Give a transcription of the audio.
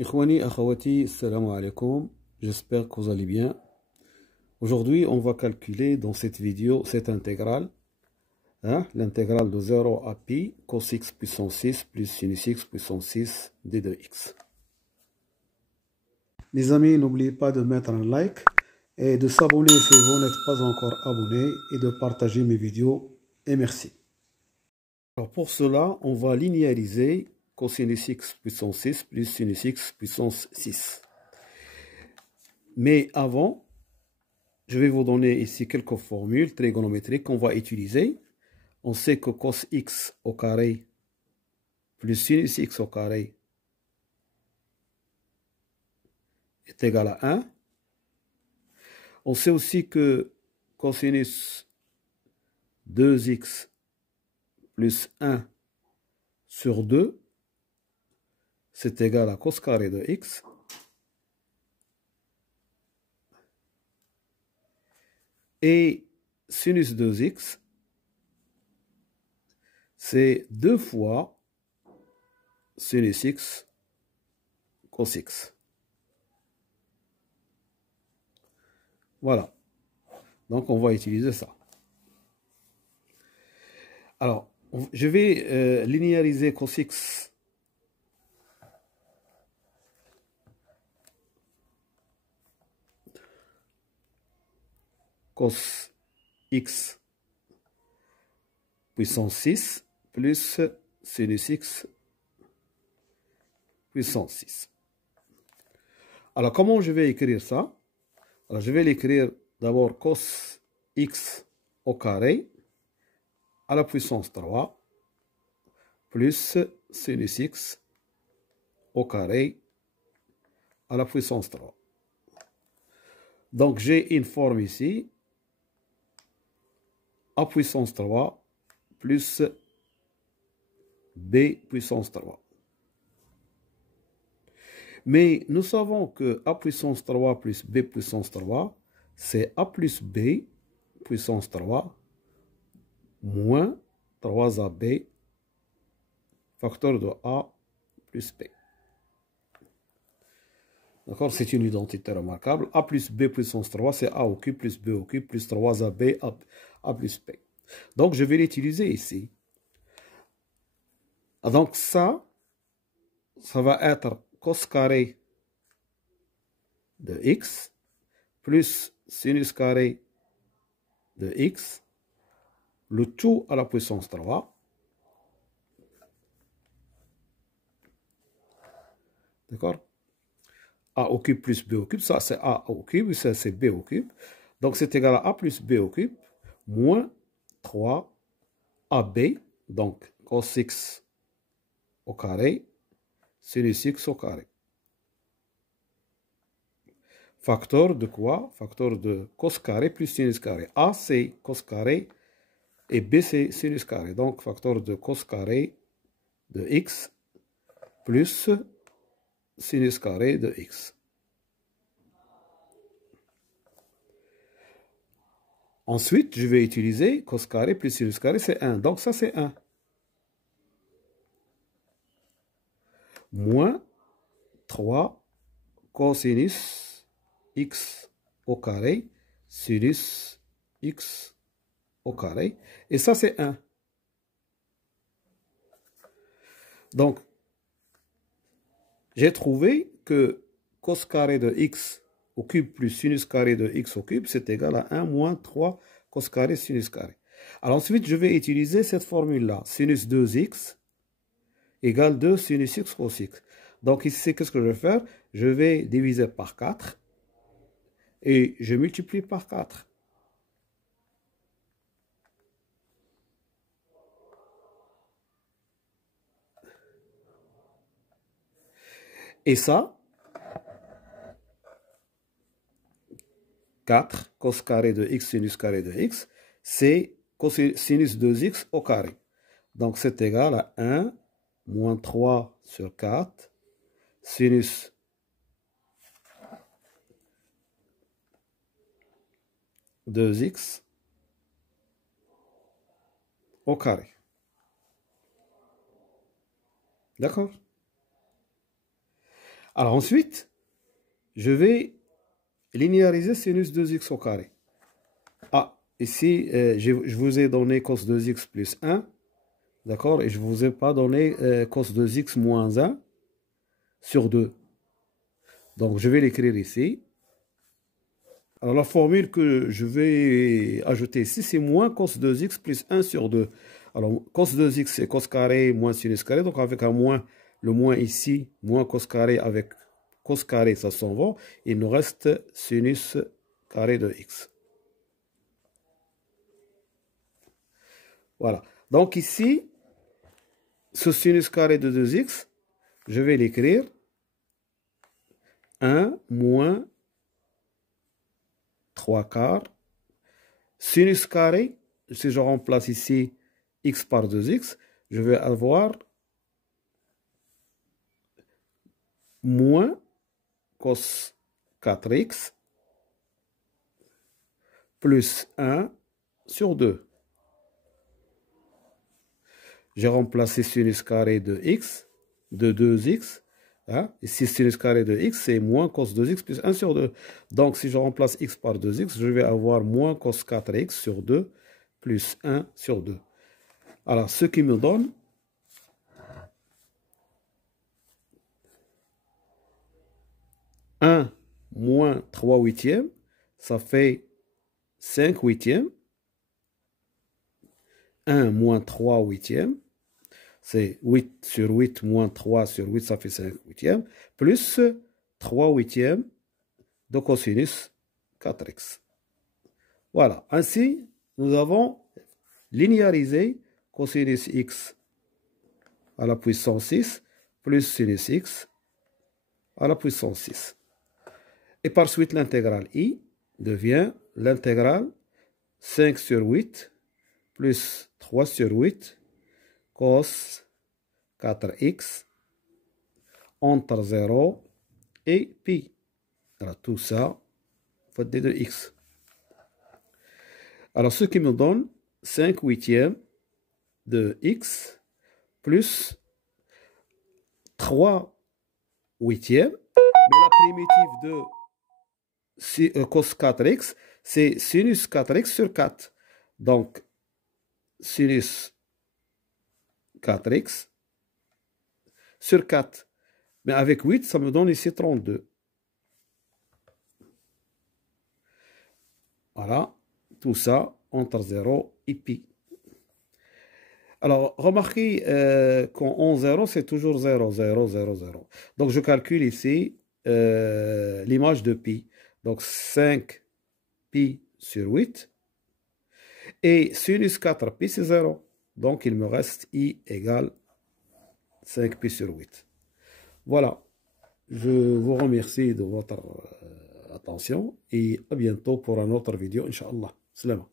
Ikhwani, akhawati, salam alaikum. J'espère que vous allez bien. Aujourd'hui, on va calculer dans cette vidéo cette intégrale. L'intégrale de 0 à pi cos x puissance 6 plus sin x puissance 6 d de x. Les amis, n'oubliez pas de mettre un like et de s'abonner si vous n'êtes pas encore abonné et de partager mes vidéos. Et merci. Alors pour cela, on va linéariser cosinus x puissance 6 plus sinus x puissance 6. Mais avant, je vais vous donner ici quelques formules trigonométriques qu'on va utiliser. On sait que cos x au carré plus sinus x au carré est égal à 1. On sait aussi que cosinus 2x plus 1 sur 2, c'est égal à cos carré de x. Et sinus 2x, c'est 2 fois sinus x cos x. Voilà. Donc, on va utiliser ça. Alors, je vais linéariser cos x cos x puissance 6 plus sinus x puissance 6. Alors, comment je vais écrire ça? Alors, je vais l'écrire d'abord cos x au carré à la puissance 3 plus sinus x au carré à la puissance 3. Donc, j'ai une forme ici, a puissance 3 plus b puissance 3. Mais nous savons que a puissance 3 plus b puissance 3, c'est a plus b puissance 3 moins 3ab facteur de a plus b. D'accord? C'est une identité remarquable. A plus b puissance 3, c'est a au cube plus b au cube plus 3ab a plus b. Donc, je vais l'utiliser ici. Donc, ça va être cos carré de x plus sinus carré de x, le tout à la puissance 3. D'accord? A au cube plus b au cube, ça c'est a au cube, ça c'est b au cube. Donc c'est égal à a plus b au cube, moins 3 ab, donc cos x au carré, sinus x au carré. Facteur de quoi? Facteur de cos carré plus sinus carré. A c'est cos carré et b c'est sinus carré. Donc facteur de cos carré de x plus sinus carré de x. Ensuite, je vais utiliser cos carré plus sinus carré, c'est 1. Donc ça, c'est 1. Moins 3 cosinus x au carré, sinus x au carré. Et ça, c'est 1. Donc, j'ai trouvé que cos carré de x au cube plus sinus carré de x au cube, c'est égal à 1 moins 3 cos carré sinus carré. Alors ensuite, je vais utiliser cette formule-là. Sinus 2x égale 2 sinus x cos x. Donc ici, qu'est-ce que je vais faire? Je vais diviser par 4 et je multiplie par 4. Et ça, 4 cos carré de x sinus carré de x, c'est sinus 2x au carré. Donc c'est égal à 1 moins 3 sur 4 sinus 2x au carré. D'accord? Alors ensuite, je vais linéariser sinus 2x au carré. Ah, ici, je vous ai donné cos 2x plus 1. D'accord? Et je ne vous ai pas donné cos 2x moins 1 sur 2. Donc, je vais l'écrire ici. Alors, la formule que je vais ajouter ici, c'est moins cos 2x plus 1 sur 2. Alors, cos 2x, c'est cos carré moins sinus carré. Donc, avec un moins, le moins ici, moins cos carré avec cos carré, ça s'en va. Il nous reste sinus carré de x. Voilà. Donc, ici, ce sinus carré de 2x, je vais l'écrire 1 moins 3 quarts. Sinus carré, si je remplace ici x par 2x, je vais avoir moins cos 4x plus 1 sur 2. J'ai remplacé sinus carré de x, de 2x. Hein? Ici, sinus carré de x, c'est moins cos 2x plus 1 sur 2. Donc, si je remplace x par 2x, je vais avoir moins cos 4x sur 2 plus 1 sur 2. Alors, ce qui me donne 1 moins 3 huitièmes, ça fait 5 huitièmes. 1 moins 3 huitièmes, c'est 8 sur 8 moins 3 sur 8, ça fait 5 huitièmes, plus 3 huitièmes de cosinus 4x. Voilà, ainsi, nous avons linéarisé cosinus x à la puissance 6 plus sinus x à la puissance 6. Et par suite, l'intégrale i devient l'intégrale 5 sur 8 plus 3 sur 8 cos 4x entre 0 et pi. Alors tout ça, fois d de x. Alors ce qui me donne 5 huitièmes de x plus 3 huitièmes. Mais la primitive de cos 4x, c'est sinus 4x sur 4. Donc, sinus 4x sur 4. Mais avec 8, ça me donne ici 32. Voilà, tout ça entre 0 et pi. Alors, remarquez qu'en 0, c'est toujours 0, 0, 0, 0. Donc, je calcule ici l'image de pi. Donc, 5 pi sur 8. Et sinus 4 pi, c'est 0. Donc, il me reste i égale 5 pi sur 8. Voilà. Je vous remercie de votre attention et à bientôt pour une autre vidéo, Inch'Allah. Salam.